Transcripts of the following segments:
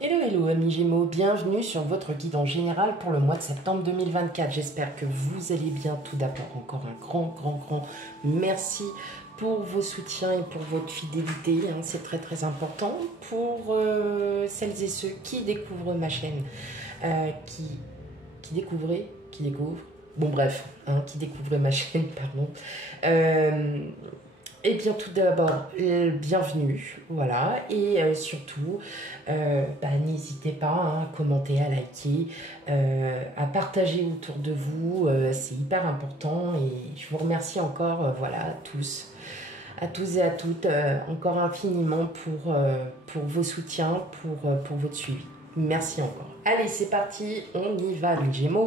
Hello, hello amis Gémeaux, bienvenue sur votre guide en général pour le mois de septembre 2024. J'espère que vous allez bien. Tout d'abord, encore un grand merci pour vos soutiens et pour votre fidélité. C'est très important pour celles et ceux qui découvrent ma chaîne, qui découvrent, bon bref, qui découvraient ma chaîne, pardon. Eh bien, tout d'abord, bienvenue, voilà, et surtout, n'hésitez pas à commenter, à liker, à partager autour de vous, c'est hyper important, et je vous remercie encore, voilà, à tous et à toutes, encore infiniment pour vos soutiens, pour votre suivi. Merci encore. Allez, c'est parti, on y va, les Gémeaux.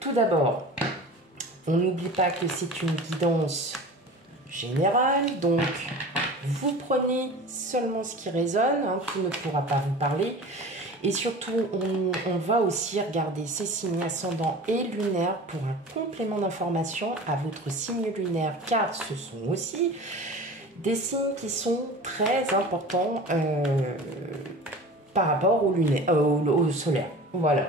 Tout d'abord, on n'oublie pas que c'est une guidance général, donc vous prenez seulement ce qui résonne, qui ne pourra pas vous parler, et surtout on va aussi regarder ces signes ascendants et lunaires pour un complément d'information à votre signe lunaire, car ce sont aussi des signes qui sont très importants par rapport au lunaire, au solaire. Voilà.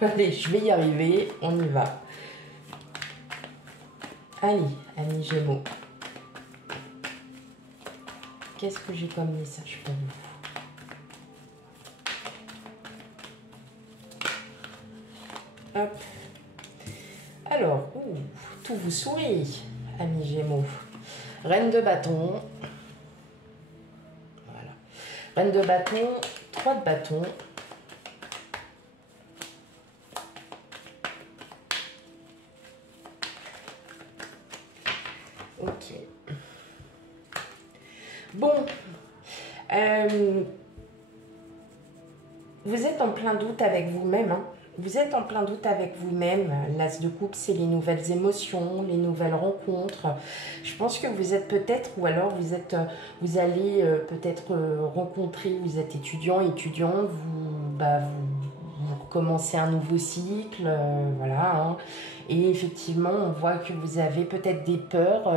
Allez, je vais y arriver, on y va. Allez, amis Gémeaux. Qu'est-ce que j'ai comme message pour vous? Hop. Alors, tout vous sourit, amis Gémeaux. Reine de bâton. Voilà. Reine de bâton, 3 de bâton. Ok. Bon, vous êtes en plein doute avec vous-même. Vous êtes en plein doute avec vous-même. L'as de coupe, c'est les nouvelles émotions, les nouvelles rencontres. Je pense que vous êtes peut-être, ou alors vous allez peut-être rencontrer, vous êtes étudiant, vous commencez un nouveau cycle, voilà. Et effectivement, on voit que vous avez peut-être des peurs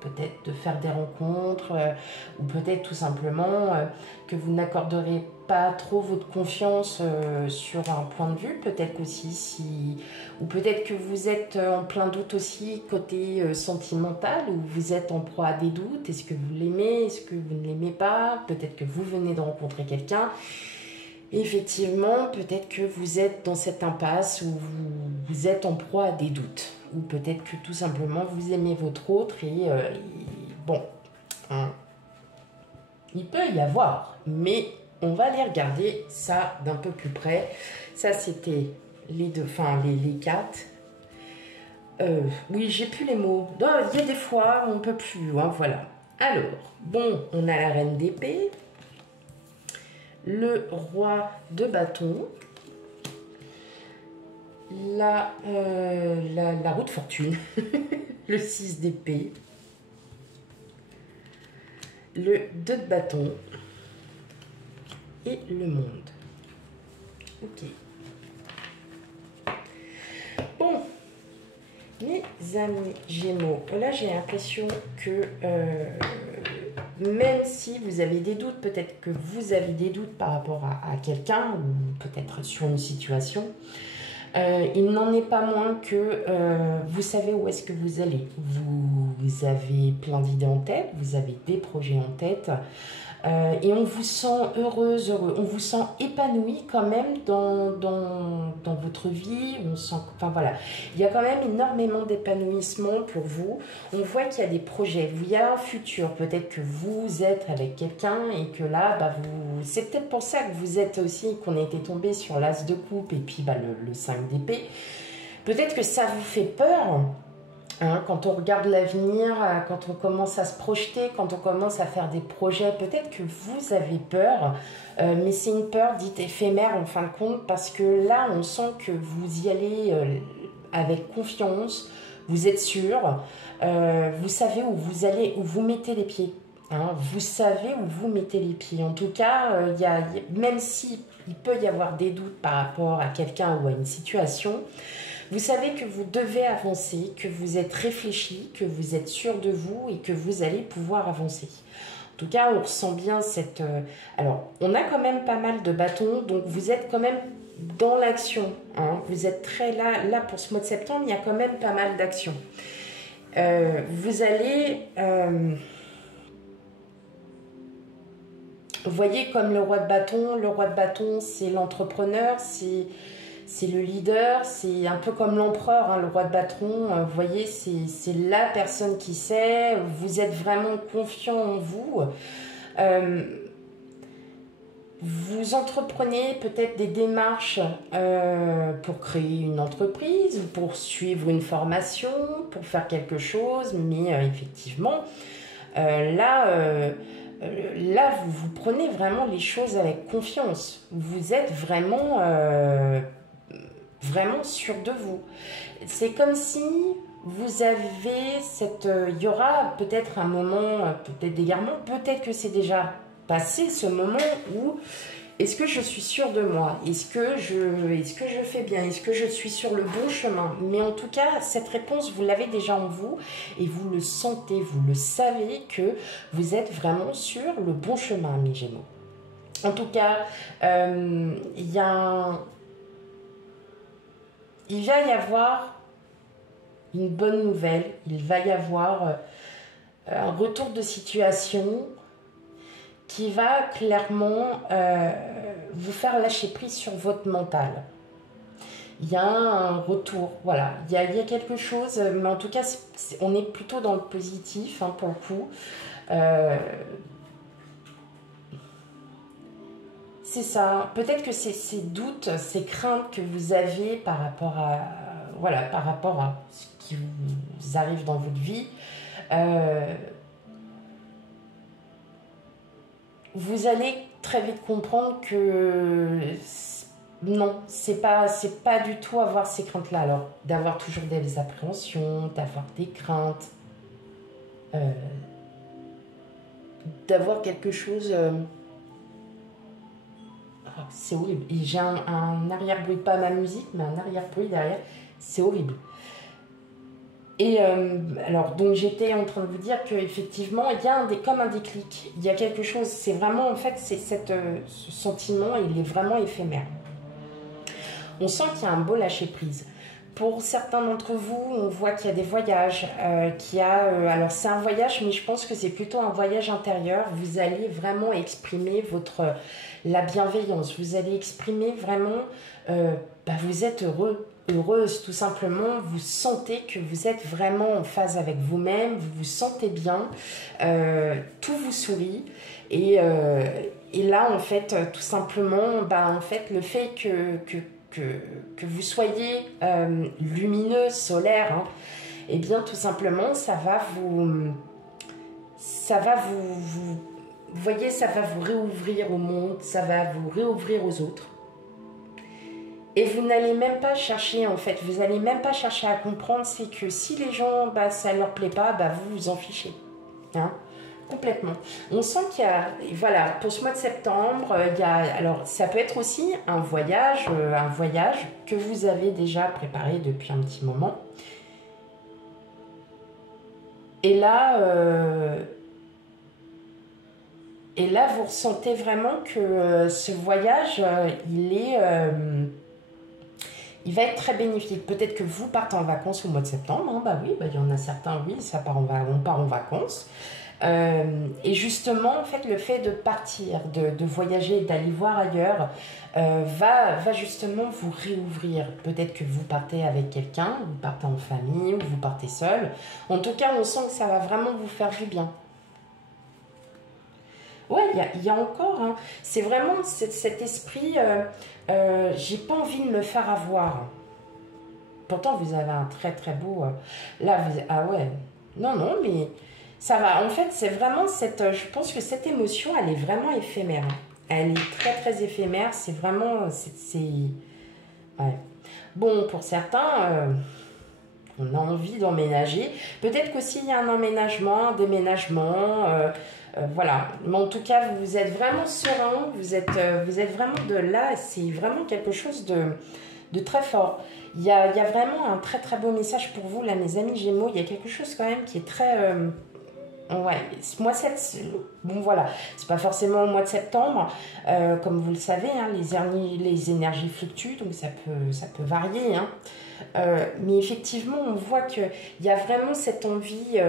peut-être de faire des rencontres, ou peut-être tout simplement que vous n'accorderez pas trop votre confiance sur un point de vue, peut-être aussi ou peut-être que vous êtes en plein doute aussi côté sentimental, ou vous êtes en proie à des doutes. Est-ce que vous l'aimez, est-ce que vous ne l'aimez pas? Peut-être que vous venez de rencontrer quelqu'un. Effectivement, peut-être que vous êtes dans cette impasse où vous êtes en proie à des doutes, ou peut-être que tout simplement vous aimez votre autre et bon, il peut y avoir, mais on va aller regarder ça d'un peu plus près. Ça, c'était les deux, les quatre. Oui, j'ai plus les mots. Il y a des fois, on peut plus, voilà. Alors, bon, on a la reine d'épée, le roi de bâton, la roue de fortune, le 6 d'épée, le 2 de bâton et le monde. Ok. Bon, mes amis Gémeaux, là j'ai l'impression que même si vous avez des doutes, peut-être que vous avez des doutes par rapport à quelqu'un, ou peut-être sur une situation, il n'en est pas moins que vous savez où est-ce que vous allez. Vous avez plein d'idées en tête, vous avez des projets en tête, et on vous sent heureuse, heureux, on vous sent épanoui quand même dans votre vie. On sent, voilà, il y a quand même énormément d'épanouissement pour vous. On voit qu'il y a des projets, il y a un futur, peut-être que vous êtes avec quelqu'un et que là, c'est peut-être pour ça que vous êtes aussi, qu'on était tombé sur l'as de coupe et puis le 5 d'épée. Peut-être que ça vous fait peur. Quand on regarde l'avenir, quand on commence à se projeter, quand on commence à faire des projets, peut-être que vous avez peur, mais c'est une peur dite éphémère en fin de compte, parce que là, on sent que vous y allez avec confiance, vous êtes sûr, vous savez où vous allez, où vous mettez les pieds. Vous savez où vous mettez les pieds. En tout cas, même si il peut y avoir des doutes par rapport à quelqu'un ou à une situation, vous savez que vous devez avancer, que vous êtes réfléchi, que vous êtes sûr de vous et que vous allez pouvoir avancer. tout cas, on ressent bien cette... alors, on a quand même pas mal de bâtons, donc vous êtes quand même dans l'action. Hein. Vous êtes très là. Là, pour ce mois de septembre, il y a quand même pas mal d'action. Vous allez... vous voyez comme le roi de bâton, c'est l'entrepreneur, c'est le leader, c'est un peu comme l'empereur, hein, le roi de bâton. Vous voyez, c'est la personne qui sait, vous êtes vraiment confiant en vous. Vous entreprenez peut-être des démarches pour créer une entreprise, pour suivre une formation, pour faire quelque chose, mais effectivement, là, vous prenez vraiment les choses avec confiance. Vous êtes vraiment, vraiment sûr de vous. C'est comme si vous avez cette... il y aura peut-être un moment, peut-être d'égarement, peut-être que c'est déjà passé ce moment où est-ce que je suis sûre de moi? Est-ce que je fais bien? Est-ce que je suis sur le bon chemin? Mais en tout cas, cette réponse, vous l'avez déjà en vous et vous le sentez, vous le savez que vous êtes vraiment sur le bon chemin, mes Gémeaux. En tout cas, il va y avoir une bonne nouvelle. Il va y avoir un retour de situation qui va clairement vous faire lâcher prise sur votre mental. Il y a un retour, voilà. Il y a quelque chose, mais en tout cas, on est plutôt dans le positif, hein, pour le coup. C'est ça. Peut-être que ces doutes, ces craintes que vous avez par rapport à, voilà, par rapport à ce qui vous arrive dans votre vie, vous allez très vite comprendre que non, c'est pas du tout avoir ces craintes-là. Alors, d'avoir toujours des appréhensions, d'avoir des craintes, d'avoir quelque chose... oh, c'est horrible. Et j'ai un arrière-bruit, pas ma musique, mais un arrière-bruit derrière. C'est horrible. Et alors, donc j'étais en train de vous dire qu'effectivement, il y a comme un déclic. Il y a quelque chose, c'est vraiment, en fait, c'est ce sentiment, il est vraiment éphémère. On sent qu'il y a un beau lâcher-prise. Pour certains d'entre vous, on voit qu'il y a des voyages, alors c'est un voyage, mais je pense que c'est plutôt un voyage intérieur. Vous allez vraiment exprimer la bienveillance. Vous allez exprimer vraiment, vous êtes heureuse, tout simplement. Vous sentez que vous êtes vraiment en phase avec vous-même. Vous vous sentez bien. Tout vous sourit. Et là, en fait, tout simplement, en fait, le fait que vous soyez lumineux, solaire, hein, eh bien tout simplement ça va vous voyez, ça va vous réouvrir au monde, ça va vous réouvrir aux autres. Et vous n'allez même pas chercher, en fait, vous n'allez même pas chercher à comprendre, c'est que si les gens, ça ne leur plaît pas, vous vous en fichez. Hein, complètement. On sent qu'il y a, voilà, pour ce mois de septembre, il y a, alors ça peut être aussi un voyage que vous avez déjà préparé depuis un petit moment. Et là, vous ressentez vraiment que ce voyage, il va être très bénéfique. Peut-être que vous partez en vacances au mois de septembre. Hein, oui, il y en a certains, oui, on part en vacances. Et justement, en fait, le fait de partir, de voyager, d'aller voir ailleurs, va justement vous réouvrir. Peut-être que vous partez avec quelqu'un, vous partez en famille, ou vous partez seul. En tout cas, on sent que ça va vraiment vous faire du bien. Ouais, il y a encore, hein, c'est vraiment cet esprit, j'ai pas envie de me faire avoir. Pourtant, vous avez un très très beau... là, ah ouais, non, mais ça va. En fait, c'est vraiment je pense que cette émotion, elle est vraiment éphémère. Elle est très très éphémère, c'est vraiment... ouais. Bon, pour certains... on a envie d'emménager. Peut-être qu'aussi il y a un emménagement, un déménagement... voilà, mais en tout cas, vous êtes vraiment serein, vous êtes vraiment de là, c'est vraiment quelque chose de très fort. Il y a vraiment un très très beau message pour vous, là, mes amis Gémeaux. Il y a quelque chose quand même qui est très... Ouais, ce mois bon voilà, c'est pas forcément au mois de septembre, comme vous le savez, hein, les énergies fluctuent, donc ça peut varier, hein. Mais effectivement, on voit qu'il y a vraiment cette envie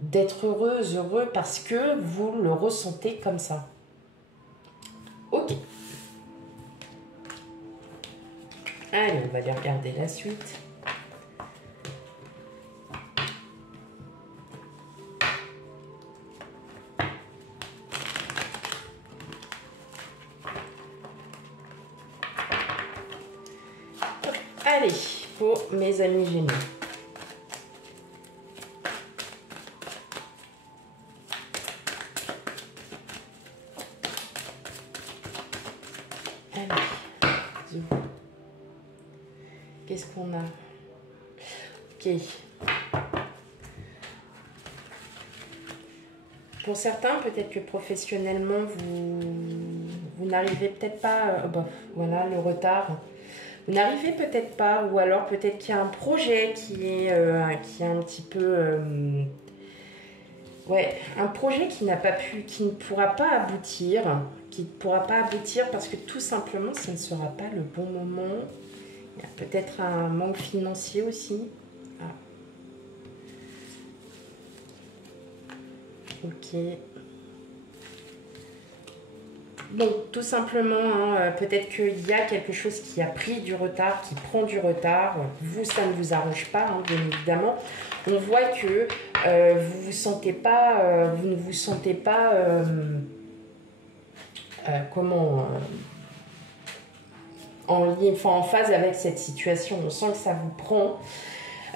d'être heureuse, heureux, parce que vous le ressentez comme ça. Ok. Allez, on va aller regarder la suite. Allez, pour mes amis Gémeaux. Allez, qu'est-ce qu'on a? Ok. Pour certains, peut-être que professionnellement, vous n'arrivez peut-être pas... voilà, le retard. Vous n'arrivez peut-être pas, ou alors peut-être qu'il y a un projet qui est un petit peu... ouais, un projet qui ne pourra pas aboutir, parce que tout simplement, ce ne sera pas le bon moment. Il y a peut-être un manque financier aussi. Ah. Ok. Donc, tout simplement, hein, peut-être qu'il y a quelque chose qui a pris du retard, qui prend du retard. Vous, ça ne vous arrange pas, hein, bien évidemment. On voit que vous ne vous sentez pas, en phase avec cette situation. On sent que ça vous prend.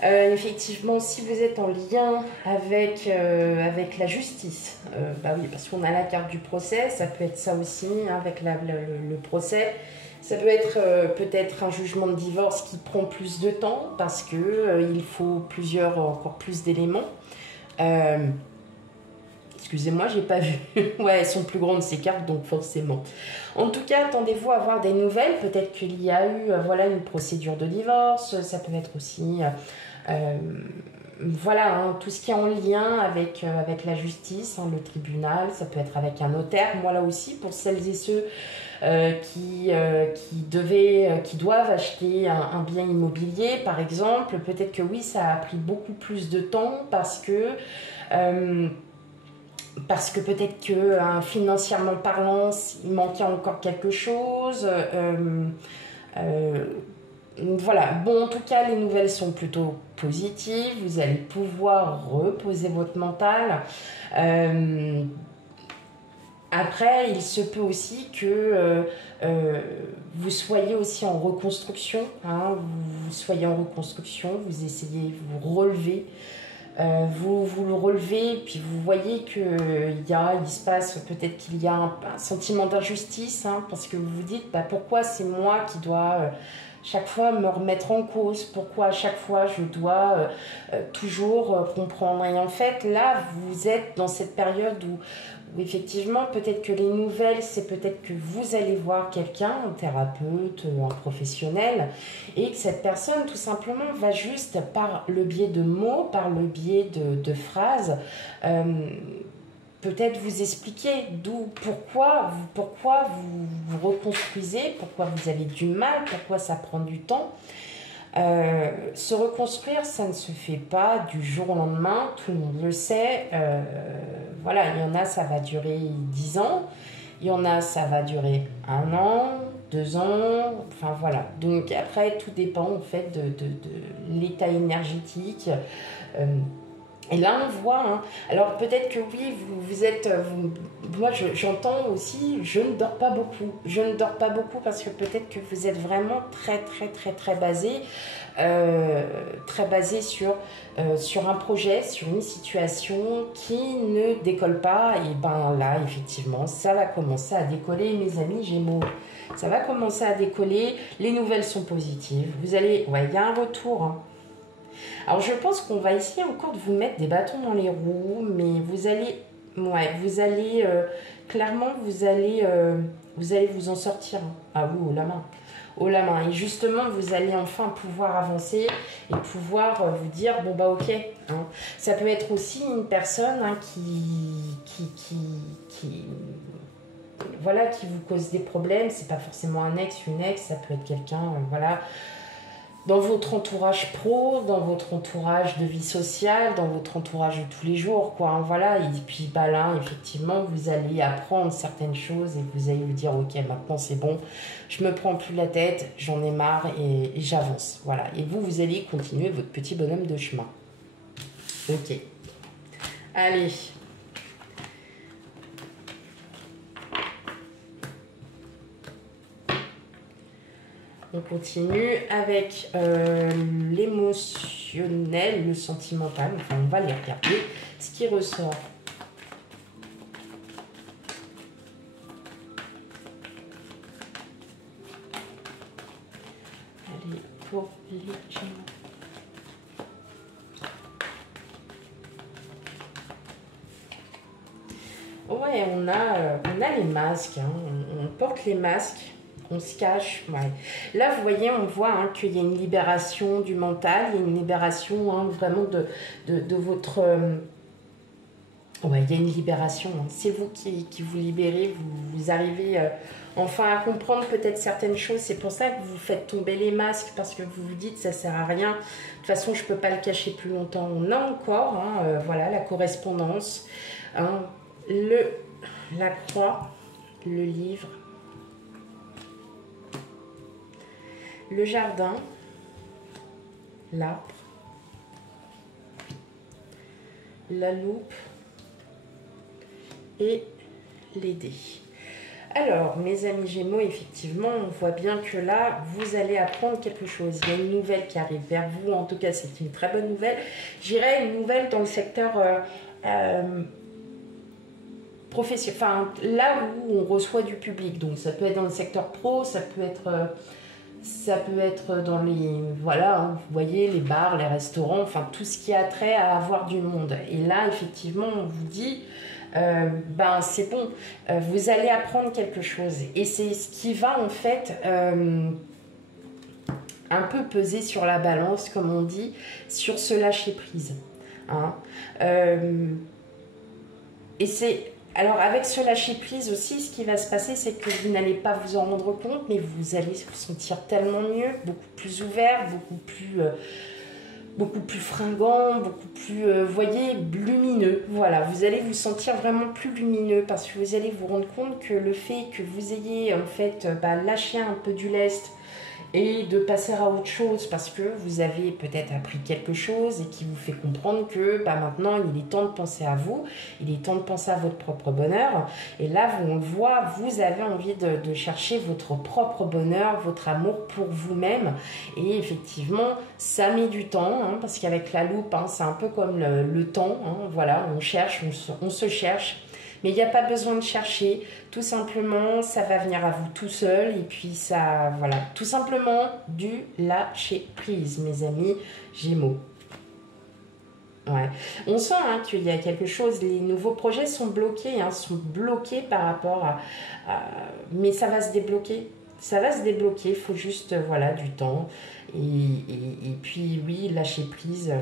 Effectivement, si vous êtes en lien avec la justice, bah oui, parce qu'on a la carte du procès, ça peut être ça aussi, hein, avec le procès. Ça peut être peut-être un jugement de divorce qui prend plus de temps parce que il faut encore plus d'éléments. Excusez-moi, j'ai pas vu. Ouais, elles sont plus grandes ces cartes, donc forcément. En tout cas, attendez-vous à avoir des nouvelles. Peut-être qu'il y a eu voilà, une procédure de divorce. Ça peut être aussi... voilà, hein, tout ce qui est en lien avec la justice, hein, le tribunal, ça peut être avec un notaire. Moi là aussi, pour celles et ceux qui doivent acheter un bien immobilier, par exemple, peut-être que oui, ça a pris beaucoup plus de temps parce que peut-être que financièrement parlant, il manquait encore quelque chose. Voilà, bon, en tout cas, les nouvelles sont plutôt positives. Vous allez pouvoir reposer votre mental. Après, il se peut aussi que vous soyez aussi en reconstruction. Hein, vous soyez en reconstruction, vous essayez de vous relever. Vous le relevez, puis vous voyez il se passe, peut-être qu'il y a un sentiment d'injustice, hein, parce que vous vous dites, bah, pourquoi c'est moi qui dois chaque fois me remettre en cause, pourquoi à chaque fois je dois toujours comprendre. Et en fait, là, vous êtes dans cette période où effectivement, peut-être que les nouvelles, c'est peut-être que vous allez voir quelqu'un, un thérapeute, un professionnel, et que cette personne, tout simplement, va juste par le biais de mots, par le biais de phrases, peut-être vous expliquer pourquoi vous reconstruisez, pourquoi vous avez du mal, pourquoi ça prend du temps. Se reconstruire, ça ne se fait pas du jour au lendemain, tout le monde le sait. Voilà, il y en a, ça va durer 10 ans, il y en a, ça va durer 1 an, 2 ans, enfin voilà. Donc après, tout dépend en fait de l'état énergétique. Et là, on voit, hein, alors peut-être que oui, vous êtes, moi j'entends aussi, je ne dors pas beaucoup. Je ne dors pas beaucoup parce que peut-être que vous êtes vraiment très basé sur un projet, sur une situation qui ne décolle pas. Et ben là, effectivement, ça va commencer à décoller, mes amis Gémeaux. Ça va commencer à décoller, les nouvelles sont positives. Vous allez, ouais, il y a un retour, hein. Alors, je pense qu'on va essayer encore de vous mettre des bâtons dans les roues, mais clairement, vous allez vous en sortir. Ah oui, oh la main. haut la main. Et justement, vous allez enfin pouvoir avancer et pouvoir vous dire, bon bah ok. Hein. Ça peut être aussi une personne hein, voilà, qui vous cause des problèmes. C'est pas forcément un ex, une ex, ça peut être quelqu'un, voilà, dans votre entourage pro, dans votre entourage de vie sociale, dans votre entourage de tous les jours, quoi. Hein, voilà. Et puis bah là, effectivement, vous allez apprendre certaines choses et vous allez vous dire, ok, maintenant c'est bon, je me prends plus la tête, j'en ai marre et j'avance. Voilà. Et vous allez continuer votre petit bonhomme de chemin. Ok. Allez. On continue avec l'émotionnel, le sentimental. Enfin, on va les regarder. Ce qui ressort. Allez, pour les Gémeaux. Ouais, on a les masques. Hein. On porte les masques. On se cache. Ouais. Là, vous voyez, on voit hein, qu'il y a une libération du mental, il y a une libération hein, vraiment de votre... Ouais, il y a une libération. Hein. C'est vous qui vous libérez, vous arrivez enfin à comprendre peut-être certaines choses. C'est pour ça que vous faites tomber les masques, parce que vous vous dites ça sert à rien. De toute façon, je ne peux pas le cacher plus longtemps. On a encore, hein, voilà, la correspondance, hein, la croix, le livre, le jardin, l'arbre, la loupe et les dés. Alors, mes amis Gémeaux, effectivement, on voit bien que là, vous allez apprendre quelque chose. Il y a une nouvelle qui arrive vers vous. En tout cas, c'est une très bonne nouvelle. J'irais une nouvelle dans le secteur professionnel. Enfin, là où on reçoit du public. Donc, ça peut être dans le secteur pro, ça peut être dans les, voilà, hein, vous voyez, les bars, les restaurants, enfin, tout ce qui a trait à avoir du monde. Et là, effectivement, on vous dit... ben c'est bon, vous allez apprendre quelque chose et c'est ce qui va en fait un peu peser sur la balance, comme on dit, sur ce lâcher prise hein. Et c'est alors avec ce lâcher prise aussi, ce qui va se passer, c'est que vous n'allez pas vous en rendre compte, mais vous allez vous sentir tellement mieux, beaucoup plus ouvert, beaucoup plus fringant, beaucoup plus, voyez, lumineux. Voilà, vous allez vous sentir vraiment plus lumineux parce que vous allez vous rendre compte que le fait que vous ayez en fait lâché un peu du lest et de passer à autre chose parce que vous avez peut-être appris quelque chose et qui vous fait comprendre que maintenant il est temps de penser à vous, il est temps de penser à votre propre bonheur. Et là, on le voit, vous avez envie de chercher votre propre bonheur, votre amour pour vous-même. Et effectivement, ça met du temps hein, parce qu'avec la loupe, hein, c'est un peu comme le temps. Hein, voilà, on cherche, on se cherche. Mais il n'y a pas besoin de chercher, tout simplement, ça va venir à vous tout seul. Et puis ça, voilà, tout simplement du lâcher prise, mes amis Gémeaux. Ouais. On sent hein, qu'il y a quelque chose, les nouveaux projets sont bloqués par rapport à... Mais ça va se débloquer, il faut juste, voilà, du temps. Et puis, oui, lâcher prise...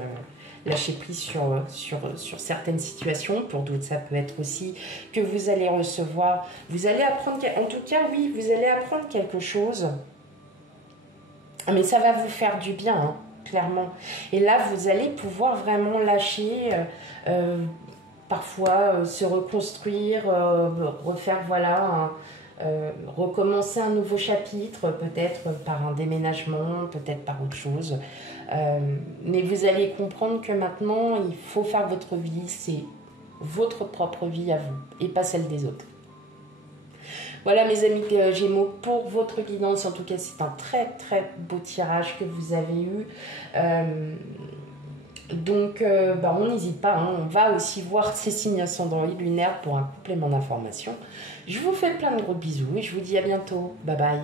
sur certaines situations. Pour d'autres, ça peut être aussi que vous allez recevoir, vous allez apprendre, en tout cas, oui, vous allez apprendre quelque chose, mais ça va vous faire du bien, hein, clairement. Et là, vous allez pouvoir vraiment lâcher, parfois se reconstruire, refaire, voilà, recommencer un nouveau chapitre, peut-être par un déménagement, peut-être par autre chose. Mais vous allez comprendre que maintenant, il faut faire votre vie, c'est votre propre vie à vous et pas celle des autres. Voilà mes amis Gémeaux, pour votre guidance, en tout cas c'est un très très beau tirage que vous avez eu. Donc on n'hésite pas, hein, on va aussi voir ces signes ascendants et lunaires pour un complément d'information. Je vous fais plein de gros bisous et je vous dis à bientôt, bye bye.